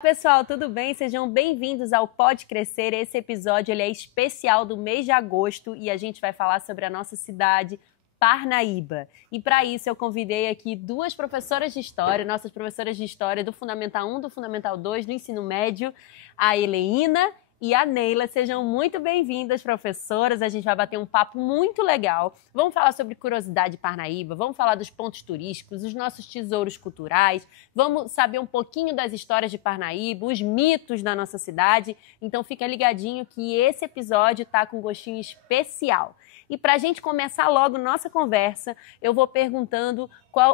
Pessoal, tudo bem? Sejam bem-vindos ao Pode Crescer. Esse episódio ele é especial do mês de agosto e a gente vai falar sobre a nossa cidade, Parnaíba. E para isso eu convidei aqui duas professoras de história, nossas professoras de história do Fundamental 1, do Fundamental 2, do Ensino Médio, a Eleina e a Neila. Sejam muito bem-vindas, professoras. A gente vai bater um papo muito legal. Vamos falar sobre curiosidade de Parnaíba, vamos falar dos pontos turísticos, os nossos tesouros culturais, vamos saber um pouquinho das histórias de Parnaíba, os mitos da nossa cidade. Então fica ligadinho que esse episódio tá com um gostinho especial. E para a gente começar logo nossa conversa, eu vou perguntando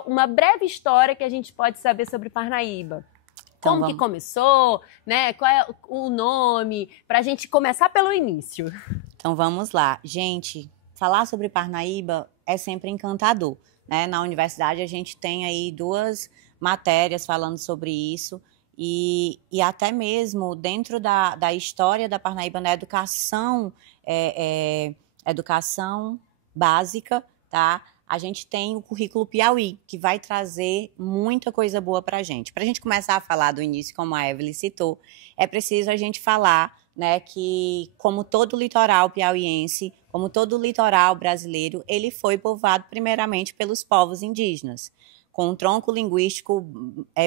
uma breve história que a gente pode saber sobre Parnaíba. Então, como que começou, né? Qual é o nome? Para a gente começar pelo início. Então vamos lá. Gente, falar sobre Parnaíba é sempre encantador, né? Na universidade a gente tem aí 2 matérias falando sobre isso e até mesmo dentro da história da Parnaíba, na educação, educação básica, tá? A gente tem o currículo Piauí, que vai trazer muita coisa boa para a gente. Para a gente começar a falar do início, como a Evelyn citou, é preciso a gente falar, né, que como todo litoral piauiense, como todo litoral brasileiro, ele foi povoado primeiramente pelos povos indígenas, com um tronco linguístico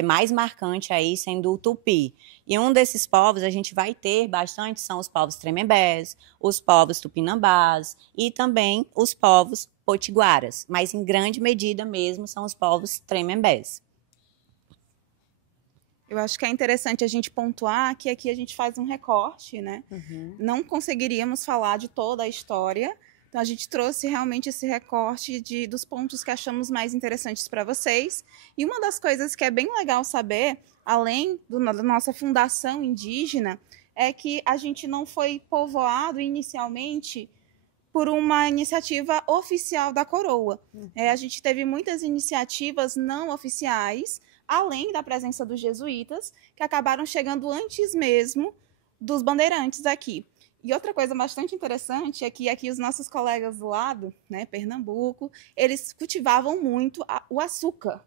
mais marcante aí sendo o tupi. E um desses povos a gente vai ter bastante são os povos tremembés, os povos tupinambás e também os povos potiguaras, mas em grande medida mesmo são os povos tremembés. Eu acho que é interessante a gente pontuar que aqui a gente faz um recorte, né? Não conseguiríamos falar de toda a história, então a gente trouxe realmente esse recorte dos pontos que achamos mais interessantes para vocês. E uma das coisas que é bem legal saber, além da nossa fundação indígena, é que a gente não foi povoado inicialmente por uma iniciativa oficial da coroa. A gente teve muitas iniciativas não oficiais, além da presença dos jesuítas, que acabaram chegando antes mesmo dos bandeirantes aqui. E outra coisa bastante interessante é que aqui os nossos colegas do lado, né, Pernambuco, eles cultivavam muito o açúcar,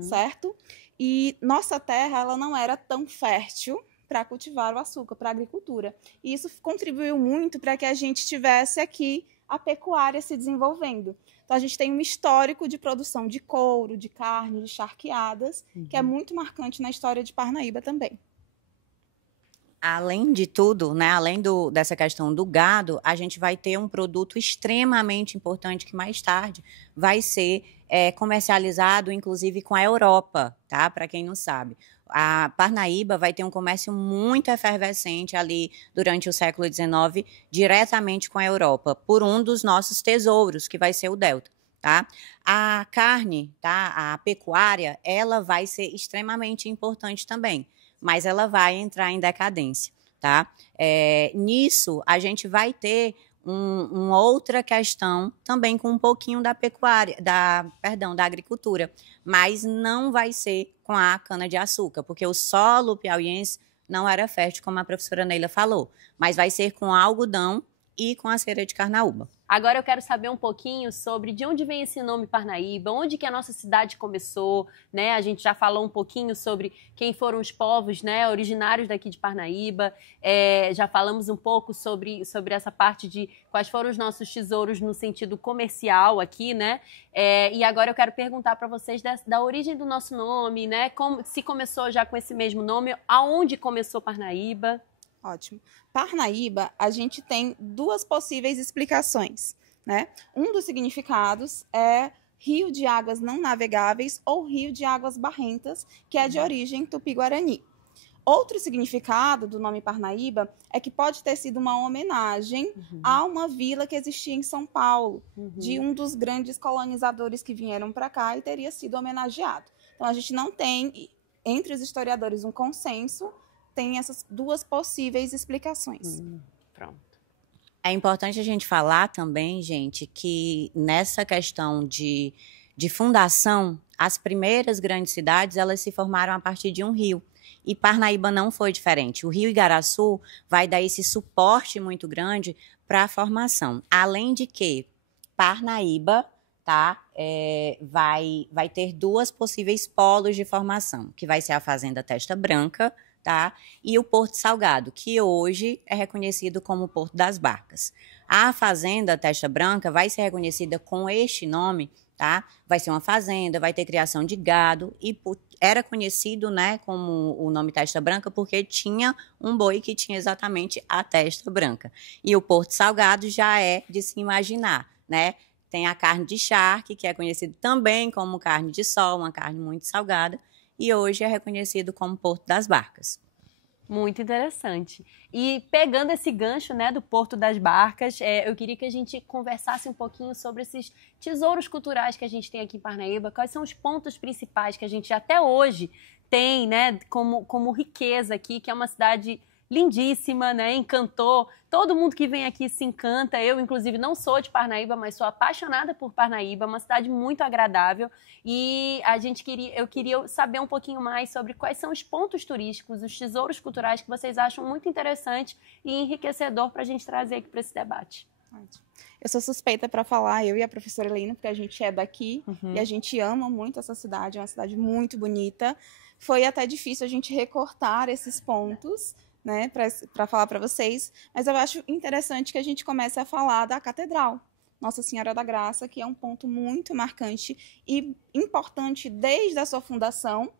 certo? E nossa terra ela não era tão fértil para cultivar o açúcar, para a agricultura. E isso contribuiu muito para que a gente tivesse aqui a pecuária se desenvolvendo. Então, a gente tem um histórico de produção de couro, de carne, de charqueadas, que é muito marcante na história de Parnaíba também. Além de tudo, né, além dessa questão do gado, a gente vai ter um produto extremamente importante que mais tarde vai ser comercializado, inclusive, com a Europa, tá? Para quem não sabe. A Parnaíba vai ter um comércio muito efervescente ali durante o século XIX, diretamente com a Europa, por um dos nossos tesouros, que vai ser o Delta. Tá? A carne, tá? A pecuária, ela vai ser extremamente importante também, mas ela vai entrar em decadência, tá? Nisso, a gente vai ter uma outra questão também com um pouquinho da pecuária, da agricultura, mas não vai ser com a cana-de-açúcar, porque o solo piauiense não era fértil, como a professora Neila falou, mas vai ser com algodão e com a cera de carnaúba. Agora eu quero saber um pouquinho sobre de onde vem esse nome Parnaíba, onde que a nossa cidade começou, né? A gente já falou um pouquinho sobre quem foram os povos, né, originários daqui de Parnaíba, já falamos um pouco sobre essa parte de quais foram os nossos tesouros no sentido comercial aqui, né? E agora eu quero perguntar para vocês da origem do nosso nome, né? Se começou já com esse mesmo nome, aonde começou Parnaíba? Ótimo. Parnaíba, a gente tem 2 possíveis explicações, né? Um dos significados é rio de águas não navegáveis ou rio de águas barrentas, que é de origem tupi-guarani. Outro significado do nome Parnaíba é que pode ter sido uma homenagem a uma vila que existia em São Paulo, de um dos grandes colonizadores que vieram para cá e teria sido homenageado. Então, a gente não tem, entre os historiadores, um consenso. Tem essas 2 possíveis explicações. Pronto. É importante a gente falar também, gente, que nessa questão de fundação, as primeiras grandes cidades, elas se formaram a partir de um rio. E Parnaíba não foi diferente. O Rio Igaraçu vai dar esse suporte muito grande para a formação. Além de que Parnaíba, tá, vai ter 2 possíveis polos de formação, que vai ser a Fazenda Testa Branca, tá? E o Porto Salgado, que hoje é reconhecido como o Porto das Barcas. A Fazenda Testa Branca vai ser reconhecida com este nome, tá? Vai ser uma fazenda, vai ter criação de gado e era conhecido, né, como o nome Testa Branca porque tinha um boi que tinha exatamente a testa branca. E o Porto Salgado já é de se imaginar, né? Tem a carne de charque, que é conhecido também como carne de sol, uma carne muito salgada, e hoje é reconhecido como Porto das Barcas. Muito interessante. E pegando esse gancho, né, do Porto das Barcas, eu queria que a gente conversasse um pouquinho sobre esses tesouros culturais que a gente tem aqui em Parnaíba. Quais são os pontos principais que a gente até hoje tem, né, como riqueza aqui, que é uma cidade lindíssima, né, encantou. Todo mundo que vem aqui se encanta. Eu, inclusive, não sou de Parnaíba, mas sou apaixonada por Parnaíba, uma cidade muito agradável. E eu queria saber um pouquinho mais sobre quais são os pontos turísticos, os tesouros culturais que vocês acham muito interessante e enriquecedor para a gente trazer aqui para esse debate. Eu sou suspeita para falar, eu e a professora Helena, porque a gente é daqui e a gente ama muito essa cidade, é uma cidade muito bonita. Foi até difícil a gente recortar esses pontos, né, para falar para vocês, mas eu acho interessante que a gente comece a falar da Catedral Nossa Senhora da Graça, que é um ponto muito marcante e importante desde a sua fundação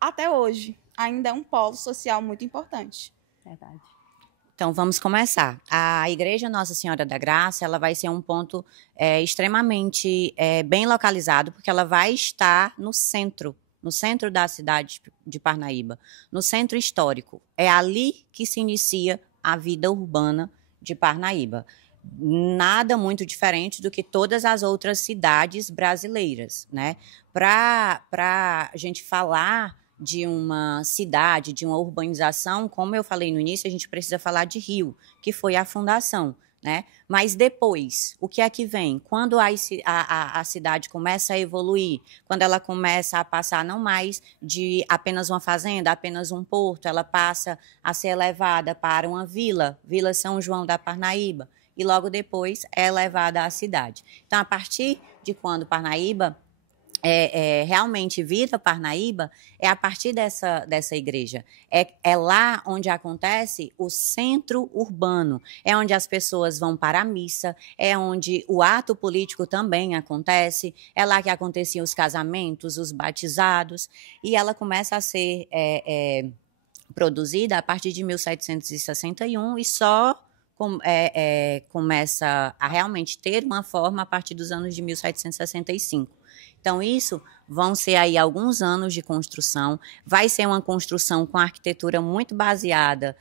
até hoje. Ainda é um polo social muito importante. Verdade. Então, vamos começar. A Igreja Nossa Senhora da Graça, ela vai ser um ponto extremamente bem localizado, porque ela vai estar no centro da cidade de Parnaíba, no centro histórico. É ali que se inicia a vida urbana de Parnaíba. Nada muito diferente do que todas as outras cidades brasileiras, né? Para a gente falar de uma cidade, de uma urbanização, como eu falei no início, a gente precisa falar de Rio, que foi a fundação, né? Mas depois, o que é que vem? Quando a cidade começa a evoluir, quando ela começa a passar não mais de apenas uma fazenda, apenas um porto, ela passa a ser elevada para uma vila, Vila São João da Parnaíba, e logo depois é elevada à cidade. Então, a partir de quando Parnaíba realmente vira Parnaíba, é a partir dessa igreja. É lá onde acontece o centro urbano, é onde as pessoas vão para a missa, é onde o ato político também acontece, é lá que aconteciam os casamentos, os batizados, e ela começa a ser produzida a partir de 1761 e só começa a realmente ter uma forma a partir dos anos de 1765. Então, isso vão ser aí alguns anos de construção. Vai ser uma construção com arquitetura muito baseada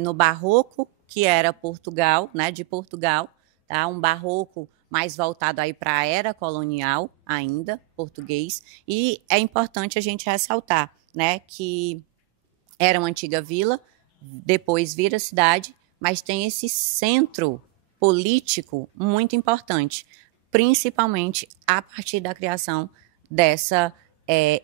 no barroco, que era Portugal, né, de Portugal, tá? Um barroco mais voltado aí para a era colonial ainda, português. E é importante a gente ressaltar, né, que era uma antiga vila, depois vira cidade, mas tem esse centro político muito importante, principalmente a partir da criação dessa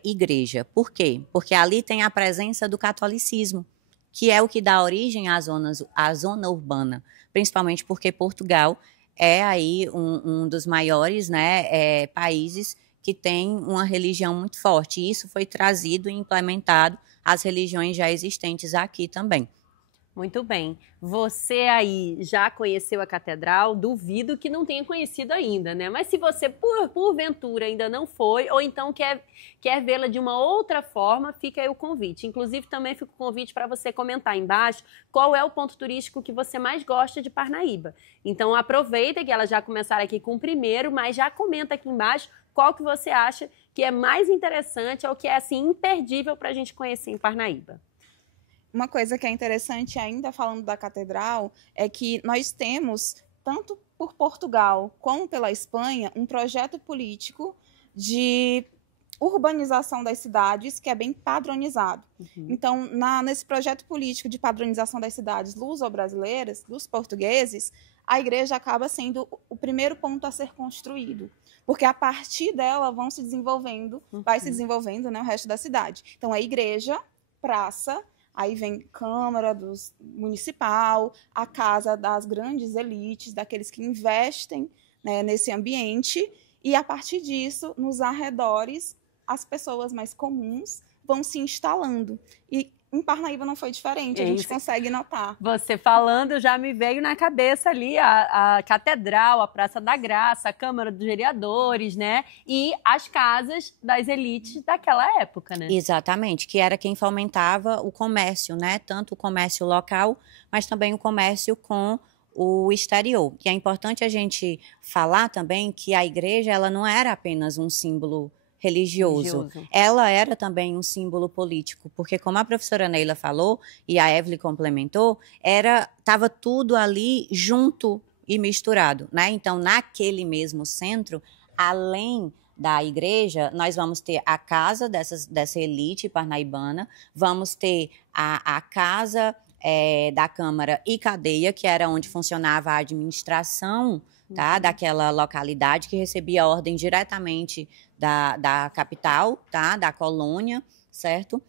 igreja. Por quê? Porque ali tem a presença do catolicismo, que é o que dá origem à zona urbana, principalmente porque Portugal é aí um dos maiores, né, países que tem uma religião muito forte. E isso foi trazido e implementado às religiões já existentes aqui também. Muito bem. Você aí já conheceu a catedral? Duvido que não tenha conhecido ainda, né? Mas se você, porventura, ainda não foi, ou então quer vê-la de uma outra forma, fica aí o convite. Inclusive, também fica o convite para você comentar embaixo qual é o ponto turístico que você mais gosta de Parnaíba. Então, aproveita que elas já começaram aqui com o primeiro, mas já comenta aqui embaixo qual que você acha que é mais interessante ou que é, assim, imperdível para a gente conhecer em Parnaíba. Uma coisa que é interessante ainda falando da catedral é que nós temos, tanto por Portugal como pela Espanha, um projeto político de urbanização das cidades que é bem padronizado. Então, nesse projeto político de padronização das cidades luso-brasileiras, dos portugueses, a igreja acaba sendo o primeiro ponto a ser construído, porque a partir dela vai se desenvolvendo, né, o resto da cidade. Então, a igreja, praça, aí vem Câmara Municipal, a casa das grandes elites, daqueles que investem, né, nesse ambiente, e a partir disso, nos arredores, as pessoas mais comuns vão se instalando. E em Parnaíba não foi diferente, a gente consegue notar. Você falando, já me veio na cabeça ali a Catedral, a Praça da Graça, a Câmara dos Vereadores, né? E as casas das elites daquela época, né? Exatamente, que era quem fomentava o comércio, né? Tanto o comércio local, mas também o comércio com o exterior. E é importante a gente falar também que a igreja, ela não era apenas um símbolo religioso. Ela era também um símbolo político, porque como a professora Neila falou, e a Evelyn complementou, estava tudo ali junto e misturado, né? Então, naquele mesmo centro, além da igreja, nós vamos ter a casa dessa elite parnaibana, vamos ter a casa da Câmara e Cadeia, que era onde funcionava a administração, tá, daquela localidade, que recebia ordem diretamente da capital, tá, da colônia, certo?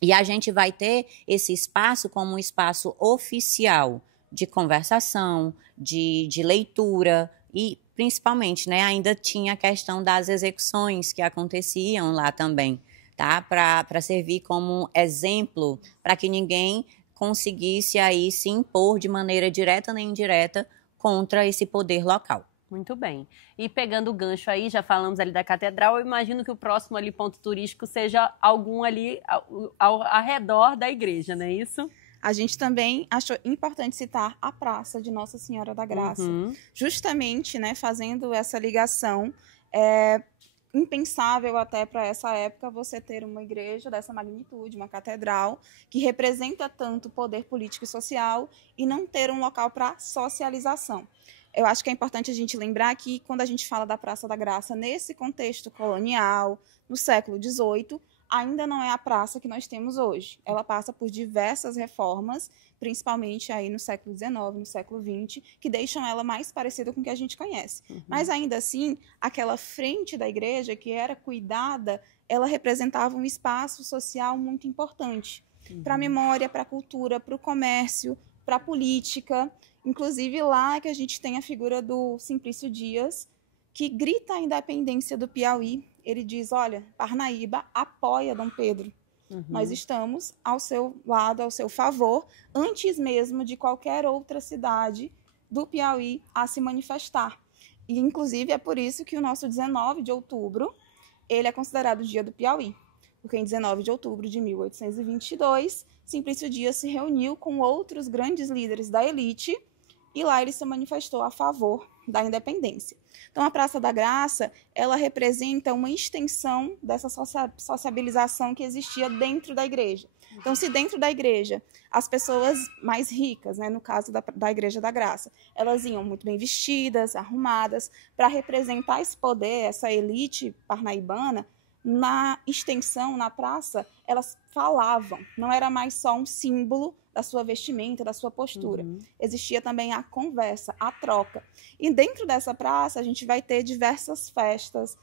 E a gente vai ter esse espaço como um espaço oficial de conversação, de leitura e, principalmente, né, ainda tinha a questão das execuções que aconteciam lá também, tá? Para servir como exemplo, para que ninguém conseguisse aí se impor de maneira direta nem indireta contra esse poder local. Muito bem. E pegando o gancho aí, já falamos ali da catedral, eu imagino que o próximo ali ponto turístico seja algum ali ao redor da igreja, não é isso? A gente também achou importante citar a Praça de Nossa Senhora da Graça. Justamente, né, fazendo essa ligação, impensável até para essa época você ter uma igreja dessa magnitude, uma catedral, que representa tanto poder político e social e não ter um local para socialização. Eu acho que é importante a gente lembrar que quando a gente fala da Praça da Graça nesse contexto colonial, no século XVIII, ainda não é a praça que nós temos hoje. Ela passa por diversas reformas, principalmente aí no século XIX, no século XX, que deixam ela mais parecida com o que a gente conhece. Mas ainda assim, aquela frente da igreja que era cuidada, ela representava um espaço social muito importante para a memória, para a cultura, para o comércio, para a política. Inclusive lá é que a gente tem a figura do Simplício Dias, que grita a independência do Piauí. Ele diz, olha, Parnaíba apoia Dom Pedro. Nós estamos ao seu lado, ao seu favor, antes mesmo de qualquer outra cidade do Piauí a se manifestar. E, inclusive, é por isso que o nosso 19 de outubro, ele é considerado o Dia do Piauí. Porque em 19 de outubro de 1822, Simplício Dias se reuniu com outros grandes líderes da elite e lá ele se manifestou a favor da independência. Então, a Praça da Graça, ela representa uma extensão dessa sociabilização que existia dentro da igreja. Então, se dentro da igreja, as pessoas mais ricas, né, no caso da Igreja da Graça, elas iam muito bem vestidas, arrumadas, para representar esse poder, essa elite parnaibana, na extensão, na praça, elas falavam, não era mais só um símbolo da sua vestimenta, da sua postura. Existia também a conversa, a troca. E dentro dessa praça, a gente vai ter diversas festas.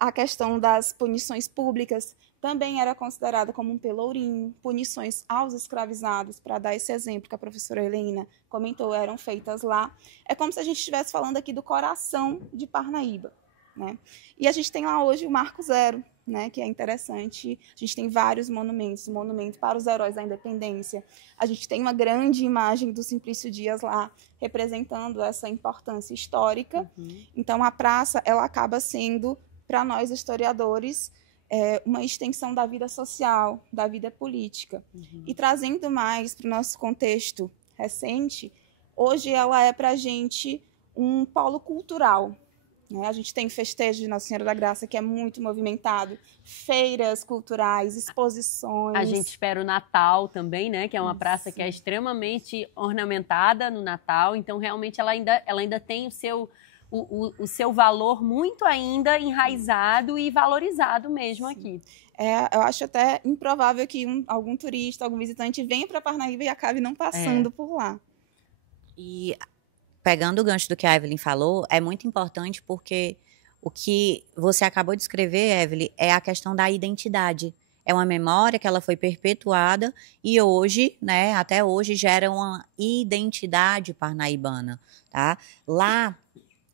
A questão das punições públicas também era considerada como um pelourinho. Punições aos escravizados, para dar esse exemplo que a professora Helena comentou, eram feitas lá. É como se a gente estivesse falando aqui do coração de Parnaíba, né? E a gente tem lá hoje o Marco Zero, né, que é interessante. A gente tem vários monumentos, um monumento para os heróis da independência. A gente tem uma grande imagem do Simplício Dias lá, representando essa importância histórica. Então, a praça, ela acaba sendo, para nós historiadores, uma extensão da vida social, da vida política. E trazendo mais para o nosso contexto recente, hoje ela é para a gente um polo cultural. A gente tem festejo de Nossa Senhora da Graça, que é muito movimentado, feiras culturais, exposições. A gente espera o Natal também, né? Que é uma praça que é extremamente ornamentada no Natal. Então, realmente, ela ainda tem o seu valor muito ainda enraizado e valorizado mesmo aqui. Eu acho até improvável que algum turista, algum visitante venha para Parnaíba e acabe não passando por lá. E pegando o gancho do que a Evelyn falou, é muito importante porque o que você acabou de escrever, Evelyn, é a questão da identidade. É uma memória que ela foi perpetuada e hoje, né, até hoje, gera uma identidade parnaibana, tá? Lá,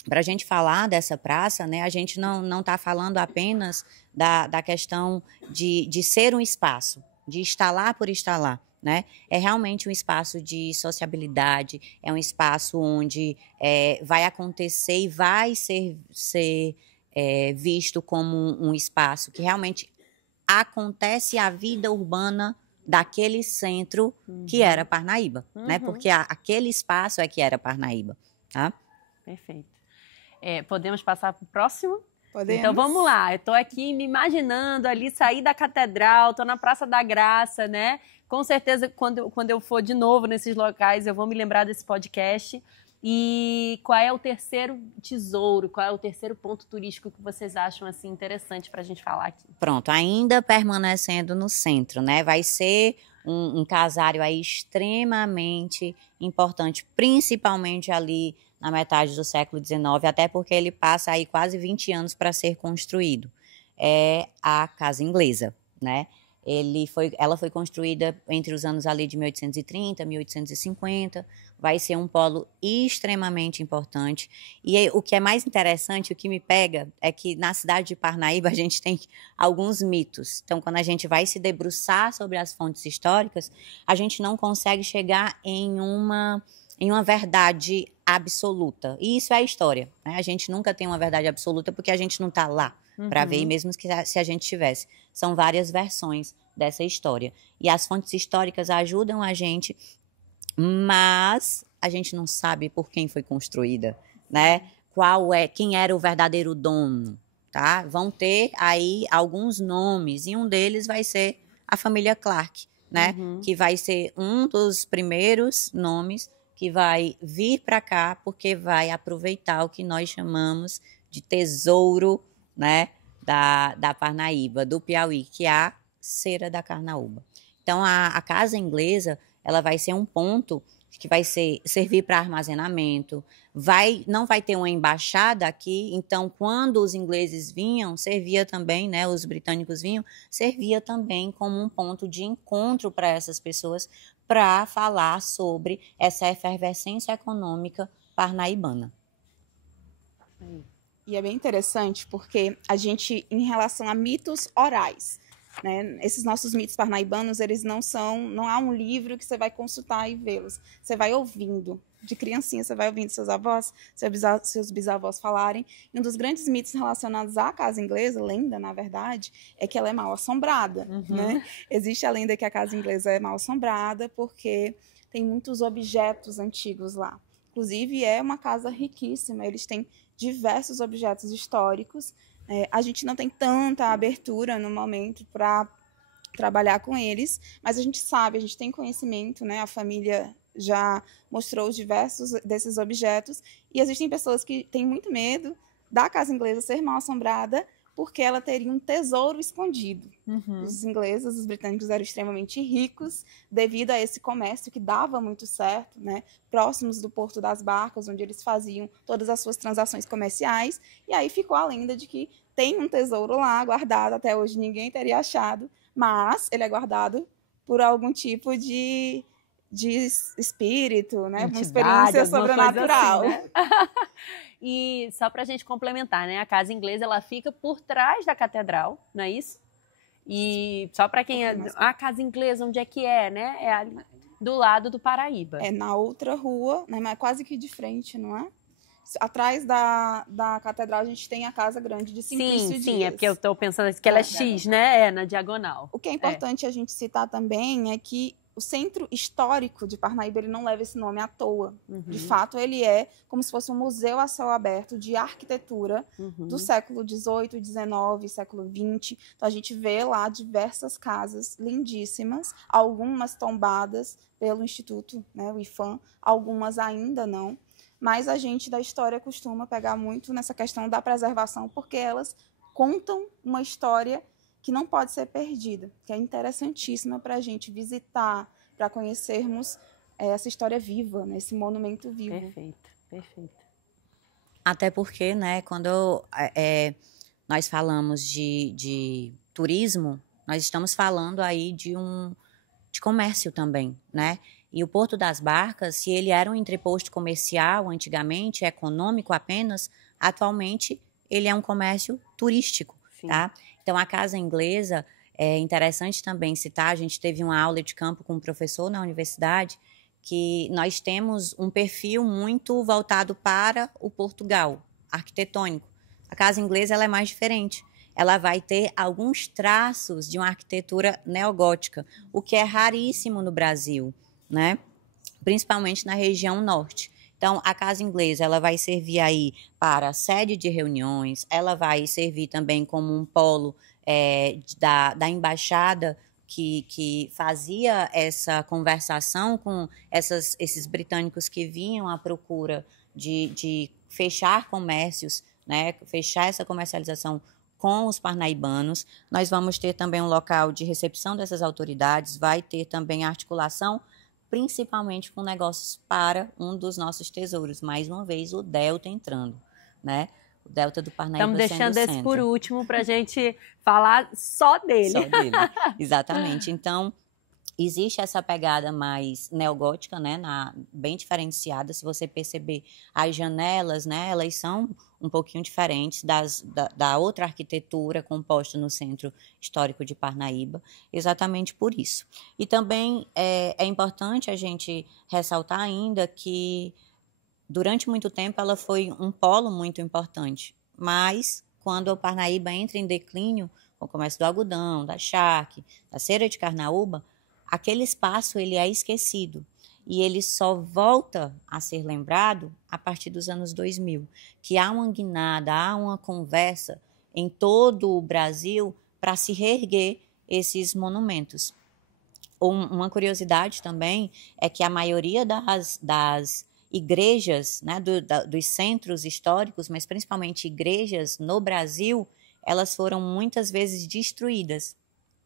para a gente falar dessa praça, né, a gente não está falando apenas da questão de ser um espaço, de estar lá por estar lá, né? É realmente um espaço de sociabilidade, é um espaço onde vai acontecer e vai ser visto como um espaço que realmente acontece a vida urbana daquele centro que era Parnaíba, né? Porque aquele espaço é que era Parnaíba, tá? Perfeito. Podemos passar para o próximo? Podemos. Então vamos lá, eu estou aqui me imaginando ali sair da catedral, estou na Praça da Graça, né? Com certeza, quando eu for de novo nesses locais, eu vou me lembrar desse podcast. E qual é o terceiro tesouro, qual é o terceiro ponto turístico que vocês acham assim interessante para a gente falar aqui? Pronto, ainda permanecendo no centro, né? Vai ser um casário aí extremamente importante, principalmente ali na metade do século XIX, até porque ele passa aí quase 20 anos para ser construído. É a Casa Inglesa, né? Ela foi construída entre os anos ali de 1830 e 1850, vai ser um polo extremamente importante. E aí, o que é mais interessante, o que me pega, é que na cidade de Parnaíba a gente tem alguns mitos. Então, quando a gente vai se debruçar sobre as fontes históricas, a gente não consegue chegar em uma verdade absoluta. E isso é a história, né? A gente nunca tem uma verdade absoluta porque a gente não está lá para ver, mesmo que se a gente tivesse. São várias versões dessa história. E as fontes históricas ajudam a gente, mas a gente não sabe por quem foi construída, né? Quem era o verdadeiro dono, tá? Vão ter aí alguns nomes, e um deles vai ser a família Clark, né? Que vai ser um dos primeiros nomes que vai vir para cá porque vai aproveitar o que nós chamamos de tesouro, né, da Parnaíba, do Piauí, que é a cera da carnaúba. Então, a Casa Inglesa, ela vai ser um ponto que vai servir para armazenamento, não vai ter uma embaixada aqui, então, quando os ingleses vinham, servia também, né, os britânicos vinham, servia também como um ponto de encontro para essas pessoas, para falar sobre essa efervescência econômica parnaibana. E é bem interessante porque a gente, em relação a mitos orais, né, esses nossos mitos parnaibanos, eles não há um livro que você vai consultar e vê-los. Você vai ouvindo, de criancinha, você vai ouvindo seus avós, seus bisavós falarem. E um dos grandes mitos relacionados à Casa Inglesa, lenda, na verdade, é que ela é mal assombrada, né? Existe a lenda que a Casa Inglesa é mal assombrada porque tem muitos objetos antigos lá. Inclusive, é uma casa riquíssima, eles têm diversos objetos históricos. A gente não tem tanta abertura no momento para trabalhar com eles, mas a gente sabe, a gente tem conhecimento, né? A família já mostrou diversos desses objetos, e existem pessoas que têm muito medo da Casa Inglesa ser mal assombrada porque ela teria um tesouro escondido. Os ingleses, os britânicos eram extremamente ricos devido a esse comércio que dava muito certo, né? Próximos do Porto das Barcas, onde eles faziam todas as suas transações comerciais, e aí ficou a lenda de que tem um tesouro lá guardado, até hoje ninguém teria achado, mas ele é guardado por algum tipo de espírito, né? Uma experiência sobrenatural. Assim, né? E só para a gente complementar, né? A Casa Inglesa, ela fica por trás da catedral, não é isso? E só para quem... A Casa Inglesa, onde é que é, né? É ali do lado do Paraíba. É na outra rua, né? Mas quase que de frente, não é? Atrás da catedral a gente tem a Casa Grande de Simplício Dias. Sim, é porque eu estou pensando que ela é X, né? É, na diagonal. O que é importante a gente citar também é que o centro histórico de Parnaíba, ele não leva esse nome à toa. De fato, ele é como se fosse um museu a céu aberto de arquitetura do século XVIII, XIX, século XX. Então, a gente vê lá diversas casas lindíssimas, algumas tombadas pelo Instituto, né, o IFAM, algumas ainda não. Mas a gente da história costuma pegar muito nessa questão da preservação, porque elas contam uma história que não pode ser perdida, que é interessantíssima para a gente visitar, para conhecermos essa história viva, né, esse monumento vivo. Perfeito, perfeito. Até porque, né, quando nós falamos de turismo, nós estamos falando aí de comércio também, né? E o Porto das Barcas, se ele era um entreposto comercial antigamente, econômico apenas, atualmente ele é um comércio turístico, tá? Então, a Casa Inglesa, É interessante também citar, a gente teve uma aula de campo com um professor na universidade, que nós temos um perfil muito voltado para o Portugal, arquitetônico. A casa inglesa ela é mais diferente. Ela vai ter alguns traços de uma arquitetura neogótica, o que é raríssimo no Brasil, né? Principalmente na região norte. Então, a casa inglesa ela vai servir aí para sede de reuniões, ela vai servir também como um polo da embaixada que fazia essa conversação com esses britânicos que vinham à procura de fechar comércios, né, fechar essa comercialização com os parnaibanos. Nós vamos ter também um local de recepção dessas autoridades, vai ter também articulação, principalmente com negócios para um dos nossos tesouros. Mais uma vez, o Delta entrando, né? O Delta do Parnaíba sendo Estamos deixando esse centro. por último para a gente falar só dele. Só dele, exatamente. Então, existe essa pegada mais neogótica, né, bem diferenciada. Se você perceber, as janelas, né, elas são um pouquinho diferentes da outra arquitetura composta no Centro Histórico de Parnaíba, exatamente por isso. E também é importante a gente ressaltar ainda que, durante muito tempo, ela foi um polo muito importante, mas quando o Parnaíba entra em declínio, com o comércio do algodão, da charque, da cera de carnaúba, aquele espaço ele é esquecido e ele só volta a ser lembrado a partir dos anos 2000, que há uma guinada, há uma conversa em todo o Brasil para se reerguer esses monumentos. Uma curiosidade também é que a maioria das igrejas, né, dos centros históricos, mas principalmente igrejas no Brasil, elas foram muitas vezes destruídas.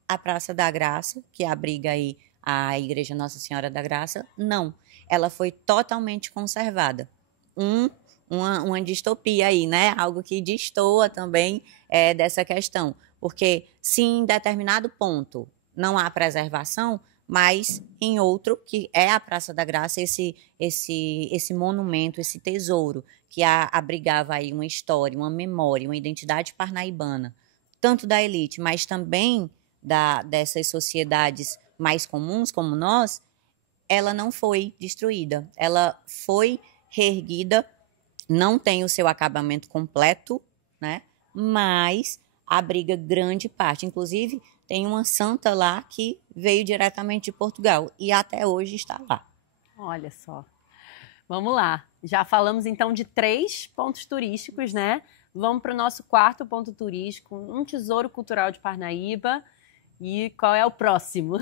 A Praça da Graça, que abriga aí a Igreja Nossa Senhora da Graça, não. Ela foi totalmente conservada. Uma distopia aí, né? Algo que destoa também dessa questão. Porque se em determinado ponto não há preservação, mas em outro, que é a Praça da Graça, esse monumento, esse tesouro, que abrigava aí uma história, uma memória, uma identidade parnaibana, tanto da elite, mas também dessas sociedades mais comuns como nós, ela não foi destruída, ela foi reerguida, não tem o seu acabamento completo, né? Mas abriga grande parte, inclusive tem uma santa lá que veio diretamente de Portugal e até hoje está lá. Olha só, vamos lá, já falamos então de 3 pontos turísticos, né? Vamos para o nosso 4º ponto turístico, um tesouro cultural de Parnaíba. E qual é o próximo?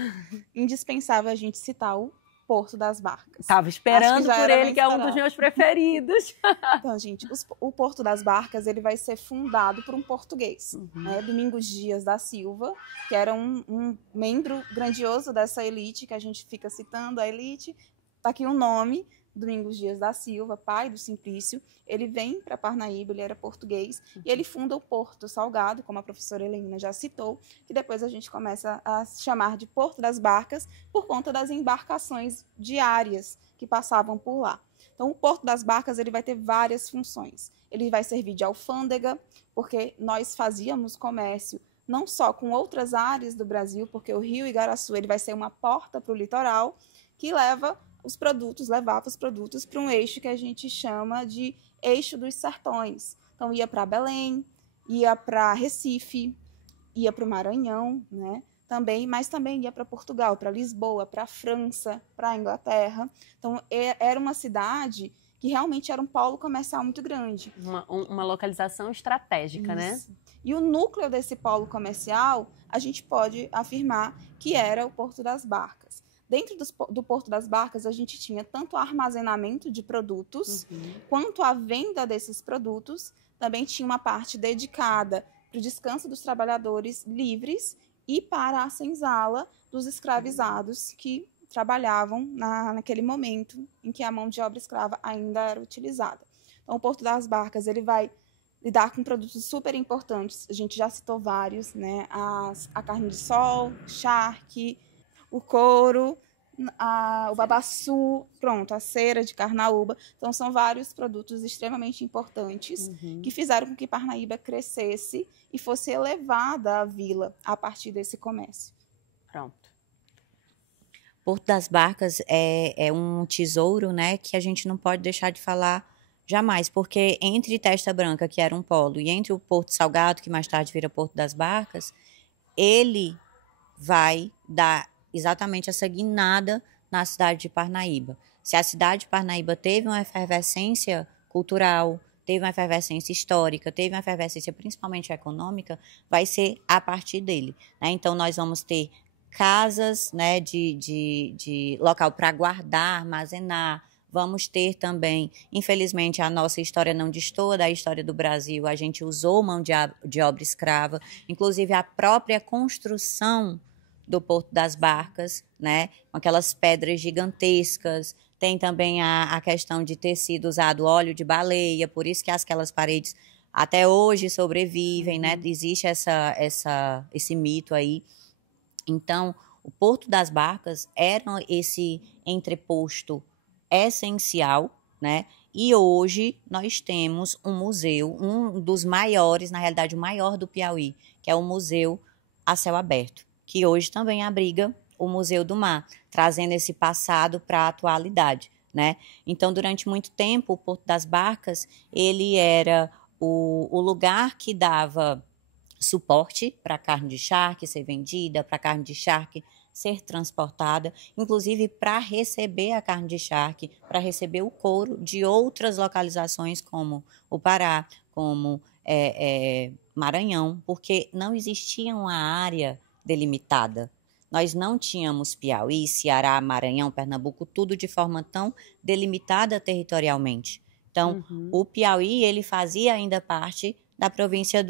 Indispensável a gente citar o Porto das Barcas. Estava esperando por ele, que é um dos meus preferidos. Então, gente, o Porto das Barcas ele vai ser fundado por um português, né, Domingos Dias da Silva, que era um membro grandioso dessa elite, que a gente fica citando a elite. Está aqui o nome, Domingos Dias da Silva, pai do Simplício. Ele vem para Parnaíba, ele era português, e ele funda o Porto Salgado, como a professora Helena já citou, que depois a gente começa a chamar de Porto das Barcas, por conta das embarcações diárias que passavam por lá. Então, o Porto das Barcas ele vai ter várias funções. Ele vai servir de alfândega, porque nós fazíamos comércio não só com outras áreas do Brasil, porque o Rio Igaraçu ele vai ser uma porta para o litoral, que levava os produtos para um eixo que a gente chama de eixo dos sertões. Então, ia para Belém, ia para Recife, ia para o Maranhão, né? Mas também ia para Portugal, para Lisboa, para França, para Inglaterra. Então, era uma cidade que realmente era um polo comercial muito grande. Uma localização estratégica, Isso. Né? E o núcleo desse polo comercial, a gente pode afirmar que era o Porto das Barcas. Dentro do Porto das Barcas, a gente tinha tanto o armazenamento de produtos, quanto a venda desses produtos. Também tinha uma parte dedicada para o descanso dos trabalhadores livres e para a senzala dos escravizados que trabalhavam naquele momento em que a mão de obra escrava ainda era utilizada. Então, o Porto das Barcas ele vai lidar com produtos super importantes. A gente já citou vários, né? A carne de sol, charque, o couro, o babaçu, pronto, a cera de carnaúba. Então, são vários produtos extremamente importantes que fizeram com que Parnaíba crescesse e fosse elevada a vila a partir desse comércio. Pronto. Porto das Barcas é um tesouro, né, que a gente não pode deixar de falar jamais, porque entre Testa Branca, que era um polo, e entre o Porto Salgado, que mais tarde vira Porto das Barcas, ele vai dar exatamente essa guinada na cidade de Parnaíba. Se a cidade de Parnaíba teve uma efervescência cultural, teve uma efervescência histórica, teve uma efervescência principalmente econômica, vai ser a partir dele, né? Então, nós vamos ter casas, né, de local para guardar, armazenar. Vamos ter também, infelizmente, a nossa história não destoa da história do Brasil, a gente usou mão de obra escrava, inclusive a própria construção do Porto das Barcas, né, com aquelas pedras gigantescas. Tem também a questão de ter sido usado óleo de baleia, por isso que aquelas paredes até hoje sobrevivem, né? Existe esse mito aí. Então, o Porto das Barcas era esse entreposto essencial, né? E hoje nós temos um museu, um dos maiores, na realidade o maior do Piauí, que é o Museu a Céu Aberto, que hoje também abriga o Museu do Mar, trazendo esse passado para a atualidade, né? Então, durante muito tempo, o Porto das Barcas, ele era o lugar que dava suporte para a carne de charque ser vendida, para a carne de charque ser transportada, inclusive para receber a carne de charque, para receber o couro de outras localizações como o Pará, como Maranhão, porque não existia uma área delimitada. Nós não tínhamos Piauí, Ceará, Maranhão, Pernambuco, tudo de forma tão delimitada territorialmente. Então, o Piauí, ele fazia ainda parte da província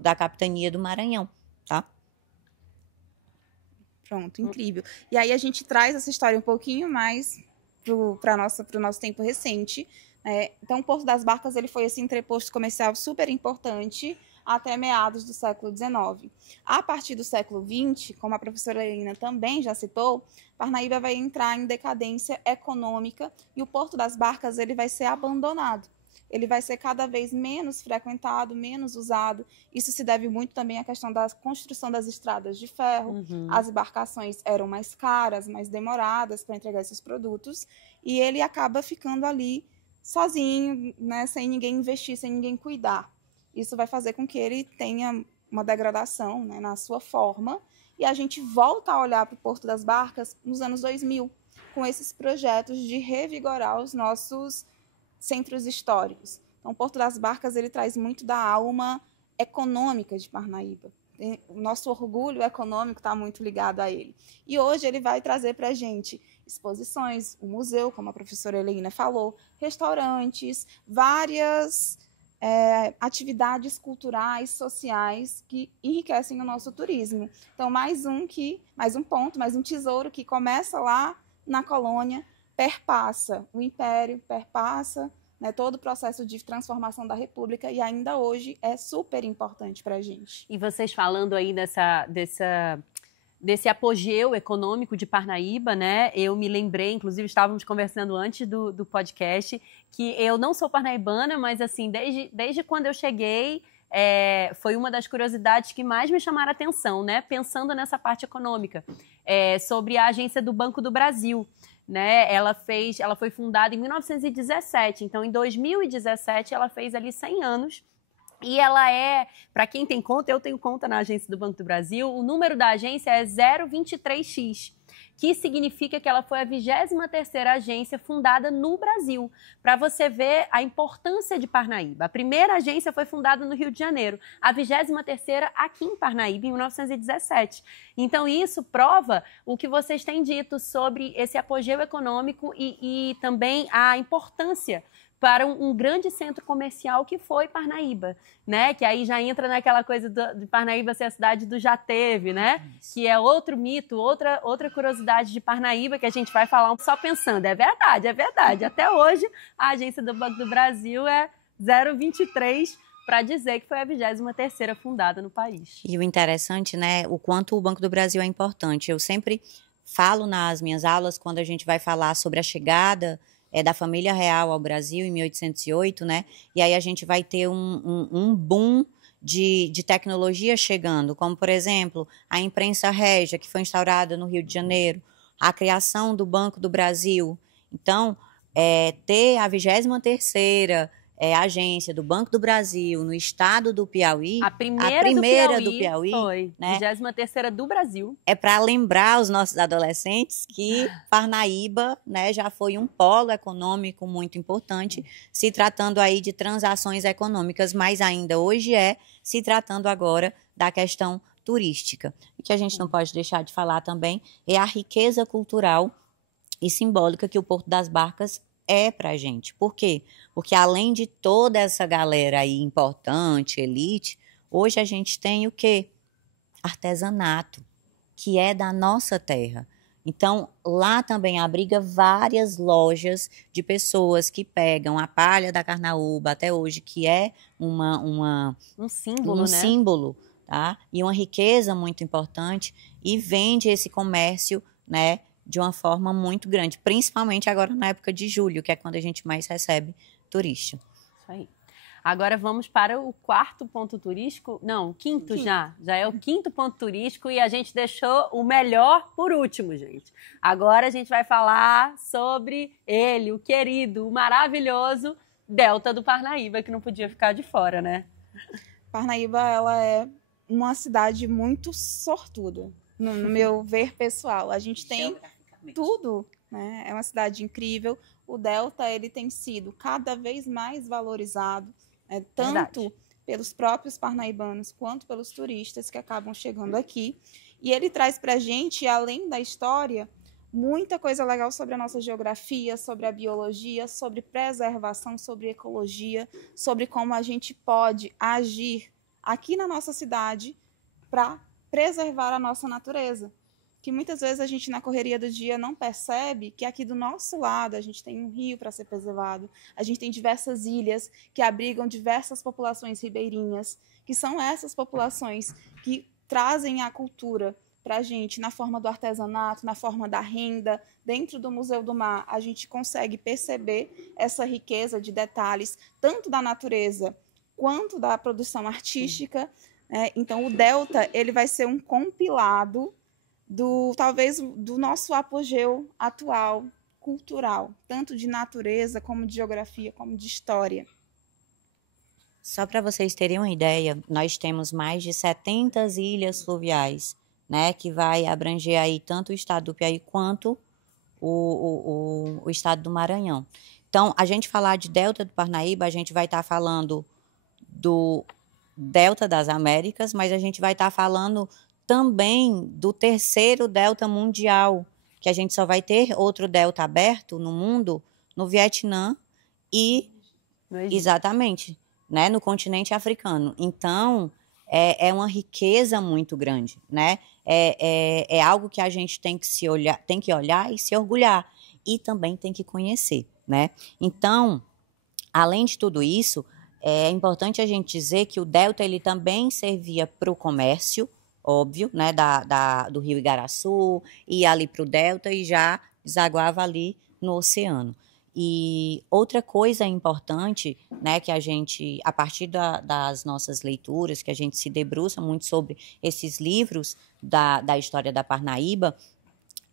da capitania do Maranhão, tá? Pronto, incrível. E aí a gente traz essa história um pouquinho mais para o nosso tempo recente. Então, o Porto das Barcas ele foi esse entreposto comercial super importante até meados do século XIX. A partir do século XX, como a professora Helena também já citou, Parnaíba vai entrar em decadência econômica e o Porto das Barcas ele vai ser abandonado. Ele vai ser cada vez menos frequentado, menos usado. Isso se deve muito também à questão da construção das estradas de ferro. As embarcações eram mais caras, mais demoradas para entregar esses produtos. E ele acaba ficando ali sozinho, né, sem ninguém investir, sem ninguém cuidar. Isso vai fazer com que ele tenha uma degradação, né, na sua forma. E a gente volta a olhar para o Porto das Barcas nos anos 2000, com esses projetos de revigorar os nossos centros históricos. Então, o Porto das Barcas ele traz muito da alma econômica de Parnaíba. O nosso orgulho econômico está muito ligado a ele. E hoje ele vai trazer para a gente exposições, o museu, como a professora Helena falou, restaurantes, várias atividades culturais, sociais que enriquecem o nosso turismo. Então, mais um ponto, mais um tesouro que começa lá na colônia, perpassa o Império, perpassa, né, todo o processo de transformação da República e ainda hoje é super importante para a gente. E vocês falando aí desse apogeu econômico de Parnaíba, né? Eu me lembrei, inclusive estávamos conversando antes do podcast, que eu não sou parnaibana, mas assim, desde quando eu cheguei, foi uma das curiosidades que mais me chamaram a atenção, né? Pensando nessa parte econômica, sobre a agência do Banco do Brasil. Né? Ela foi fundada em 1917, então em 2017 ela fez ali 100 anos. E ela para quem tem conta, eu tenho conta na agência do Banco do Brasil, o número da agência é 023X, que significa que ela foi a 23ª agência fundada no Brasil, para você ver a importância de Parnaíba. A primeira agência foi fundada no Rio de Janeiro, a 23ª aqui em Parnaíba, em 1917. Então, isso prova o que vocês têm dito sobre esse apogeu econômico e também a importância para um grande centro comercial que foi Parnaíba, né? Que aí já entra naquela coisa de Parnaíba ser a cidade do já teve, né? Que é outro mito, outra curiosidade de Parnaíba que a gente vai falar só pensando. É verdade. Até hoje, a agência do Banco do Brasil é 023 para dizer que foi a 23ª fundada no país. E o interessante, né? O quanto o Banco do Brasil é importante. Eu sempre falo nas minhas aulas, quando a gente vai falar sobre a chegada da família real ao Brasil em 1808, né? E aí a gente vai ter um boom de tecnologia chegando, como, por exemplo, a imprensa régia, que foi instaurada no Rio de Janeiro, a criação do Banco do Brasil. Então, ter a 23ª agência do Banco do Brasil no estado do Piauí, a primeira do Piauí foi, né? 23ª do Brasil. É para lembrar os nossos adolescentes que Parnaíba, né, já foi um polo econômico muito importante, se tratando aí de transações econômicas, mas ainda hoje se tratando agora da questão turística. O que a gente não pode deixar de falar também é a riqueza cultural e simbólica que o Porto das Barcas é para a gente. Por quê? Porque além de toda essa galera aí importante, elite, hoje a gente tem o quê? Artesanato, que é da nossa terra. Então, lá também abriga várias lojas de pessoas que pegam a palha da carnaúba até hoje, que é um símbolo, né? Símbolo, tá? E uma riqueza muito importante, e vende esse comércio, né, de uma forma muito grande, principalmente agora na época de julho, que é quando a gente mais recebe turista. Isso aí. Agora vamos para o quarto ponto turístico. Não, quinto já. Já é o quinto ponto turístico e a gente deixou o melhor por último, gente. Agora a gente vai falar sobre ele, o querido, o maravilhoso Delta do Parnaíba, que não podia ficar de fora, né? Parnaíba, ela é uma cidade muito sortuda, no meu ver pessoal. A gente tem tudo, né? É uma cidade incrível. O Delta, ele tem sido cada vez mais valorizado, tanto pelos próprios parnaibanos quanto pelos turistas que acabam chegando aqui. E ele traz para a gente, além da história, muita coisa legal sobre a nossa geografia, sobre a biologia, sobre preservação, sobre ecologia, sobre como a gente pode agir aqui na nossa cidade para preservar a nossa natureza. Que muitas vezes a gente, na correria do dia, não percebe que aqui do nosso lado a gente tem um rio para ser preservado, a gente tem diversas ilhas que abrigam diversas populações ribeirinhas, que são essas populações que trazem a cultura para a gente na forma do artesanato, na forma da renda. Dentro do Museu do Mar, a gente consegue perceber essa riqueza de detalhes, tanto da natureza quanto da produção artística. Então, o Delta, ele vai ser um compilado talvez do nosso apogeu atual, cultural, tanto de natureza, como de geografia, como de história. Só para vocês terem uma ideia, nós temos mais de 70 ilhas fluviais, né, que vai abranger aí tanto o estado do Piauí quanto o estado do Maranhão. Então, a gente falar de Delta do Parnaíba, a gente vai estar falando do Delta das Américas, mas a gente vai estar falando também do terceiro delta mundial, que a gente só vai ter outro delta aberto no mundo, no Vietnã e, exatamente, né, no continente africano. Então, é uma riqueza muito grande, né? É algo que a gente tem que olhar e se orgulhar, e também tem que conhecer, né? Então, além de tudo isso, é importante a gente dizer que o delta ele também servia para o comércio, óbvio, né, do rio Igaraçu, ia ali para o delta e já desaguava ali no oceano. E outra coisa importante, né, que a gente, a partir das nossas leituras, que a gente se debruça muito sobre esses livros da história da Parnaíba,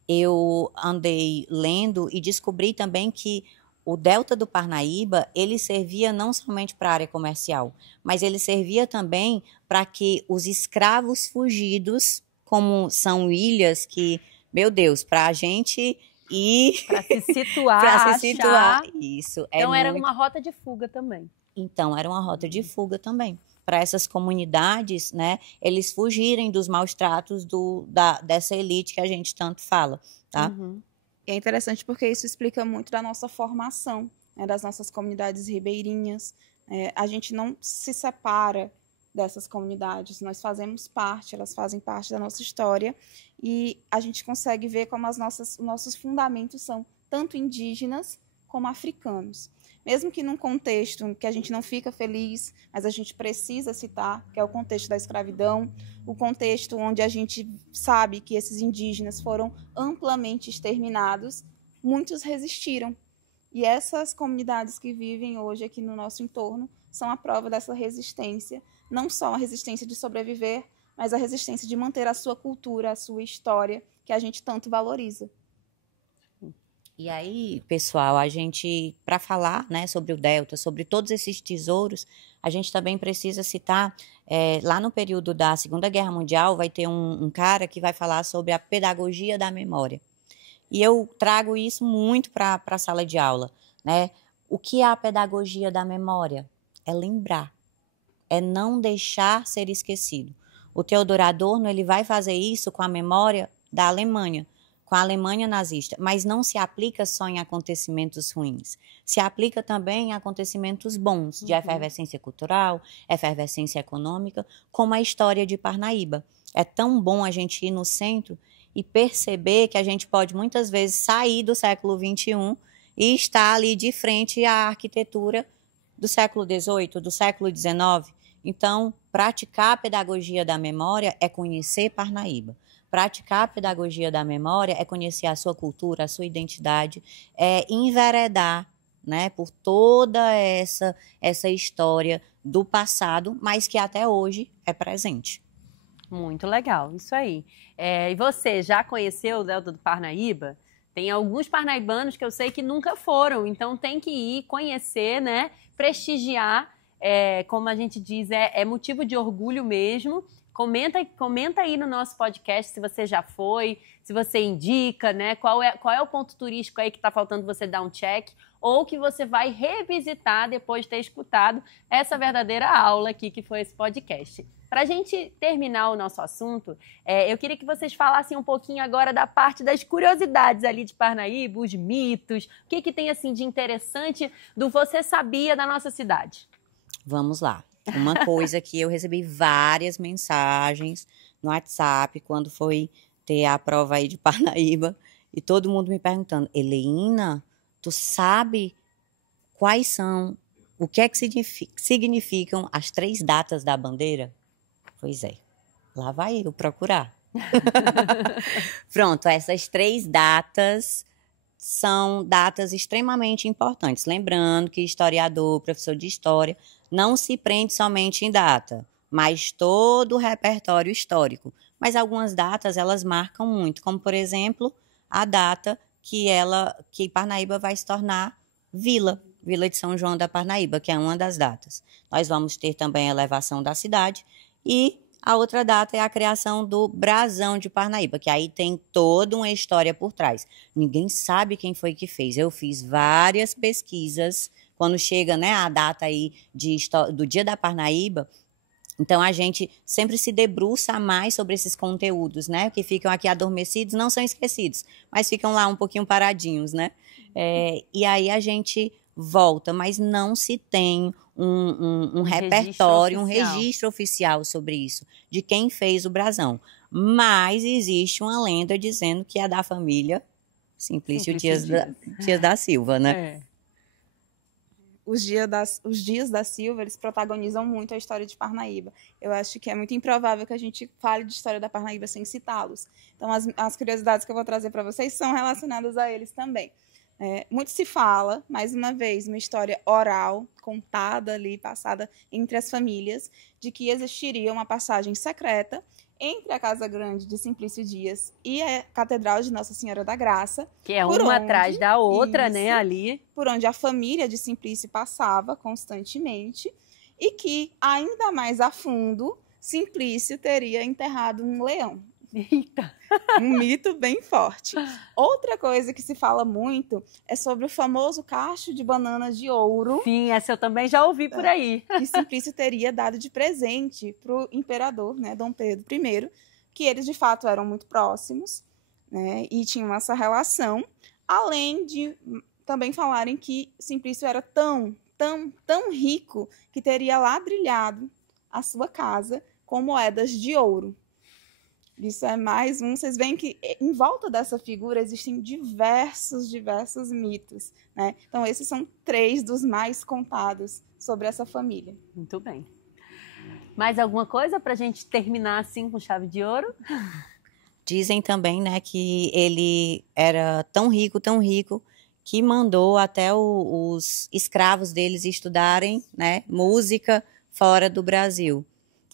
eu andei lendo e descobri também que o Delta do Parnaíba, ele servia não somente para a área comercial, mas ele servia também para que os escravos fugidos, como são ilhas que, meu Deus, para a gente ir... Para se situar, isso. Então era uma rota de fuga também. Então, era uma rota de fuga também. Para essas comunidades, né, eles fugirem dos maus tratos dessa elite que a gente tanto fala, tá? Uhum. E é interessante porque isso explica muito da nossa formação, né, das nossas comunidades ribeirinhas. A gente não se separa dessas comunidades, nós fazemos parte, elas fazem parte da nossa história, e a gente consegue ver como os nossos fundamentos são tanto indígenas como africanos. Mesmo que num contexto que a gente não fica feliz, mas a gente precisa citar, que é o contexto da escravidão, o contexto onde a gente sabe que esses indígenas foram amplamente exterminados, muitos resistiram. E essas comunidades que vivem hoje aqui no nosso entorno são a prova dessa resistência, não só a resistência de sobreviver, mas a resistência de manter a sua cultura, a sua história, que a gente tanto valoriza. E aí, pessoal, a gente, para falar, né, sobre o Delta, sobre todos esses tesouros, a gente também precisa citar, lá no período da Segunda Guerra Mundial, vai ter um cara que vai falar sobre a pedagogia da memória. E eu trago isso muito para a sala de aula, né? O que é a pedagogia da memória? É lembrar, é não deixar ser esquecido. O Theodor Adorno, ele vai fazer isso com a memória da Alemanha, com a Alemanha nazista, mas não se aplica só em acontecimentos ruins, se aplica também em acontecimentos bons, de efervescência cultural, efervescência econômica, como a história de Parnaíba. É tão bom a gente ir no centro e perceber que a gente pode muitas vezes sair do século XXI e estar ali de frente à arquitetura do século XVIII, do século XIX. Então, praticar a pedagogia da memória é conhecer Parnaíba. Praticar a pedagogia da memória é conhecer a sua cultura, a sua identidade, é enveredar, né, por toda essa história do passado, mas que até hoje é presente. Muito legal, isso aí. E você já conheceu o Delta do Parnaíba? Tem alguns parnaibanos que eu sei que nunca foram, então tem que ir conhecer, né, prestigiar, como a gente diz, é motivo de orgulho mesmo. Comenta aí no nosso podcast se você já foi, se você indica, né? Qual é o ponto turístico aí que está faltando você dar um check, ou que você vai revisitar depois de ter escutado essa verdadeira aula aqui que foi esse podcast. Para a gente terminar o nosso assunto, eu queria que vocês falassem um pouquinho agora da parte das curiosidades ali de Parnaíba, os mitos, o que tem assim de interessante do Você Sabia da nossa cidade. Vamos lá. Uma coisa que eu recebi várias mensagens no WhatsApp quando foi ter a prova aí de Parnaíba e todo mundo me perguntando: Heleina, tu sabe quais são, o que é que significam as 3 datas da bandeira? Pois é, lá vai eu procurar. Pronto, essas 3 datas são datas extremamente importantes. Lembrando que historiador, professor de história, não se prende somente em data, mas todo o repertório histórico. Mas algumas datas, elas marcam muito, como, por exemplo, a data que Parnaíba vai se tornar Vila de São João da Parnaíba, que é uma das datas. Nós vamos ter também a elevação da cidade e a outra data é a criação do Brasão de Parnaíba, que aí tem toda uma história por trás. Ninguém sabe quem foi que fez. Eu fiz várias pesquisas quando chega, né, a data aí do Dia da Parnaíba. Então, a gente sempre se debruça mais sobre esses conteúdos, né, que ficam aqui adormecidos, não são esquecidos, mas ficam lá um pouquinho paradinhos, né? E aí a gente volta, mas não se tem um repertório, um registro oficial sobre isso, de quem fez o brasão. Mas existe uma lenda dizendo que é da família Simplício Dias da Silva, né? Os Dias da Silva, eles protagonizam muito a história de Parnaíba. Eu acho que é muito improvável que a gente fale de história da Parnaíba sem citá-los. Então, as curiosidades que eu vou trazer para vocês são relacionadas a eles também. Muito se fala, mais uma vez, uma história oral, contada ali, passada entre as famílias, de que existiria uma passagem secreta entre a Casa Grande de Simplício Dias e a Catedral de Nossa Senhora da Graça. Que é uma atrás da outra, né, ali. Por onde a família de Simplício passava constantemente e que, ainda mais a fundo, Simplício teria enterrado um leão. Eita! Um mito bem forte. Outra coisa que se fala muito é sobre o famoso cacho de bananas de ouro. Sim, essa eu também já ouvi por aí. Que Simplício teria dado de presente para o imperador, né, Dom Pedro I, que eles de fato eram muito próximos, né, e tinham essa relação, além de também falarem que Simplício era tão rico que teria ladrilhado a sua casa com moedas de ouro. Isso é mais um. Vocês veem que em volta dessa figura existem diversos mitos, né? Então, esses são 3 dos mais contados sobre essa família. Muito bem. Mais alguma coisa para a gente terminar assim com chave de ouro? Dizem também, né, que ele era tão rico, que mandou até os escravos deles estudarem, né, música fora do Brasil,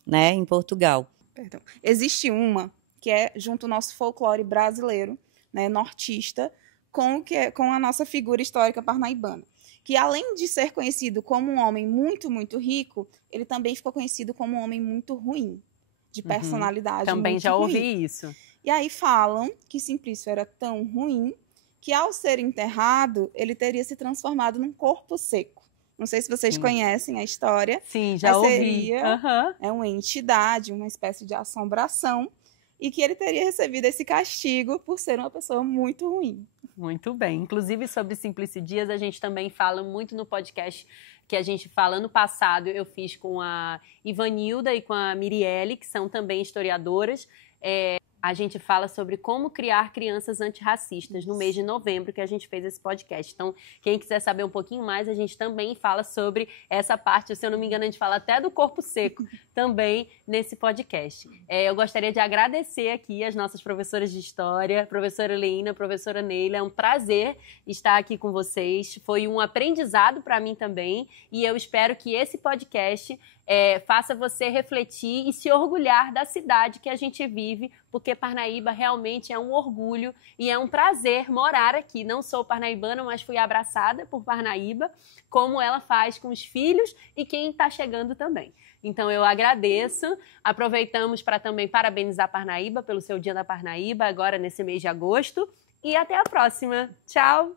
né, em Portugal. Perdão. Existe uma que é junto ao nosso folclore brasileiro, né, nortista, com a nossa figura histórica parnaibana, que além de ser conhecido como um homem muito, muito rico, ele também ficou conhecido como um homem muito ruim, de personalidade também muito já ruim. ouvi isso. E aí falam que Simplício era tão ruim que, ao ser enterrado, ele teria se transformado num corpo seco. Não sei se vocês conhecem a história. Sim, já ouvi. Seria uma entidade, uma espécie de assombração, e que ele teria recebido esse castigo por ser uma pessoa muito ruim. Muito bem. Inclusive, sobre Simplício Dias, a gente também fala muito no podcast que a gente fala. Ano passado, eu fiz com a Ivanilda e com a Mirielle, que são também historiadoras. A gente fala sobre como criar crianças antirracistas no mês de novembro, que a gente fez esse podcast. Então, quem quiser saber um pouquinho mais, a gente também fala sobre essa parte. Se eu não me engano, a gente fala até do corpo seco também nesse podcast. Eu gostaria de agradecer aqui as nossas professoras de história, professora Leína, professora Neila. É um prazer estar aqui com vocês. Foi um aprendizado para mim também. E eu espero que esse podcast faça você refletir e se orgulhar da cidade que a gente vive, porque Parnaíba realmente é um orgulho e é um prazer morar aqui. Não sou parnaibana, mas fui abraçada por Parnaíba, como ela faz com os filhos e quem está chegando também. Então, eu agradeço. Aproveitamos para também parabenizar Parnaíba pelo seu Dia da Parnaíba, agora nesse mês de agosto. E até a próxima. Tchau!